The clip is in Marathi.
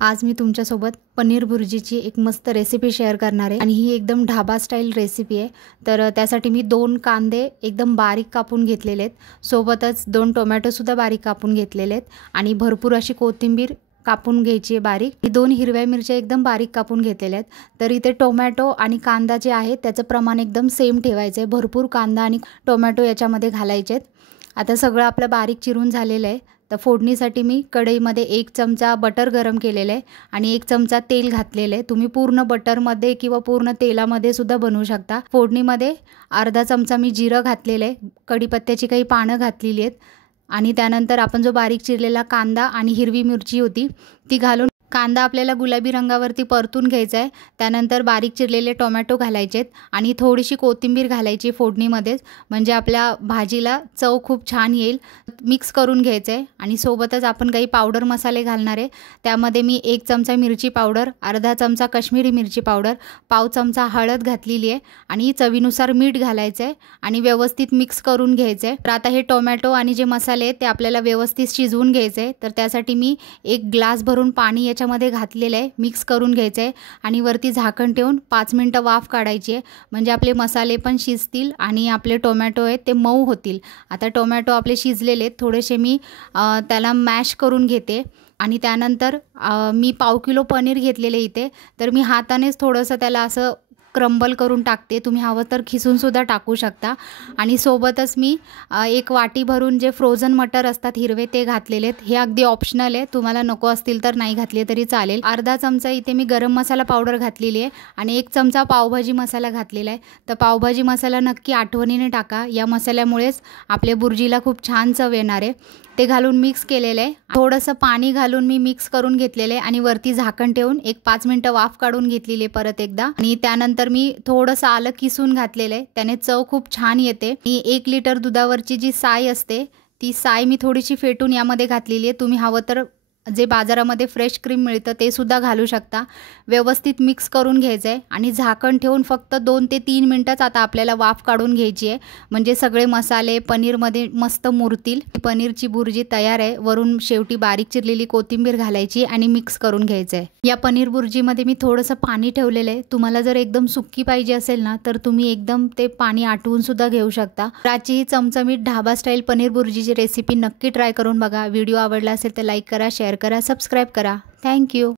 आज मी तुमच्यासोबत पनीर भुर्जीची एक मस्त रेसिपी शेअर करणार आहे आणि ही एकदम ढाबा स्टाईल रेसिपी आहे। तर त्यासाठी मी 2 कांदे एकदम बारीक कापून घेतलेले आहेत, सोबतच 2 टोमॅटो सुद्धा बारीक कापून घेतलेले आहेत आणि भरपूर अशी कोथिंबीर कापून घ्यायची आहे बारीक। 2 हिरव्या मिरच्या एकदम बारीक कापून घेतलेल्या आहेत। तर इथे टोमॅटो आणि कांदा जे आहे त्याचं प्रमाण एकदम सेम ठेवायचं आहे, भरपूर कांदा आणि टोमॅटो याच्यामध्ये घालायचे आहेत। आता सगळं आपलं बारीक चिरून झालेलं आहे। तर फोडणीसाठी मी कढईमध्ये 1 चमचा बटर गरम केलेलं आहे आणि 1 चमचा तेल घातलेलं आहे। तुम्ही पूर्ण बटरमध्ये किंवा पूर्ण तेलामध्ये सुद्धा बनवू शकता। फोडणीमध्ये अर्धा चमचा मी जिरं घातलेलं आहे, कढीपत्त्याची काही पानं घातलेली आहेत आणि त्यानंतर आपण जो बारीक चिरलेला कांदा आणि हिरवी मिरची होती ती घालून कांदा आपल्याला गुलाबी रंगावरती परतून घ्यायचा आहे। त्यानंतर बारीक चिरलेले टोमॅटो घालायचे आणि थोडीशी कोथिंबीर घालायची फोडणीमध्येच, म्हणजे आपल्या भाजीला चव खूप छान येईल। मिक्स करून घ्यायचं आहे आणि सोबतच आपण काही पावडर मसाले घालणार आहे। त्यामध्ये मी 1 चमचा मिरची पावडर, अर्धा चमचा काश्मीरी मिरची पावडर, पाव चमचा हळद घातलेली आहे आणि चवीनुसार मीठ घालायचं आहे आणि व्यवस्थित मिक्स करून घ्यायचं आहे। तर आता हे टोमॅटो आणि जे मसाले आहेत ते आपल्याला व्यवस्थित शिजवून घ्यायचे आहे। तर त्यासाठी मी 1 ग्लास भरून पाणी याच्यामध्ये घातलेलं आहे, मिक्स करून घ्यायचं आहे आणि वरती झाकण ठेवून 5 मिनिटं वाफ काढायची आहे, म्हणजे आपले मसाले पण शिजतील आणि आपले टोमॅटो आहेत ते मऊ होतील। आता टोमॅटो आपले शिजलेले आहेत, थोडेसे मी त्याला मॅश करून घेते आणि त्यानंतर मी पाव किलो पनीर घेतलेले इथे। तर मी हातानेच थोडंसं त्याला असं क्रम्बल करून टाकते, तुम्ही हवं तर खिसून सुद्धा टाकू शकता। आणि सोबतच मी 1 वाटी भरून जे फ्रोझन मटर असतात हिरवे ते घातलेले आहेत। हे अगदी ऑप्शनल आहे, तुम्हाला नको असतील तर नाही घातले तरी चालेल। अर्धा चमचा इथे मी गरम मसाला पावडर घातलेली आहे आणि 1 चमचा पावभाजी मसाला घातलेला आहे। तर पावभाजी मसाला नक्की आठवणीने टाका, या मसाल्यामुळेच आपल्या भुर्जीला खूप छान चव येणार आहे। ते घालून मिक्स केलेलं आहे, थोडंसं पाणी घालून मी मिक्स करून घेतलेलं आहे आणि वरती झाकण ठेवून 5 मिनिटं वाफ काढून घेतलेली आहे परत एकदा। आणि त्यानंतर मी थोडंसं आलं किसून घातलेलं आहे, त्याने चव खूप छान येते। 1 लिटर दुधावरची जी साय असते ती साय मी थोडीशी फेटून यामध्ये घातलेली आहे, तुम्ही हवं तर जे बाजारामध्ये फ्रेश क्रीम मिळतं ते सुद्धा घालू शकता। व्यवस्थित मिक्स करून घ्यायचं आहे आणि झाकण ठेवून फक्त 2 ते 3 मिनिटच आता आपल्याला वाफ काढून घ्यायची आहे, म्हणजे सगळे मसाले पनीरमध्ये मस्त मुरतील। पनीरची भुर्जी तयार आहे। वरून शेवटी बारीक चिरलेली कोथिंबीर घालायची आणि मिक्स करून घ्यायचं आहे। या पनीर भुर्जीमध्ये मी थोडंसं पाणी ठेवलेलं आहे, तुम्हाला जर एकदम सुक्की पाहिजे असेल ना तर तुम्ही एकदम ते पाणी आटवून सुद्धा घेऊ शकता। आजची ही चमचमीत ढाबा स्टाईल पनीर भुर्जीची रेसिपी नक्की ट्राय करून बघा। व्हिडिओ आवडला असेल तर लाईक करा, शेअर करा, सबस्क्राईब करा। थँक्यू।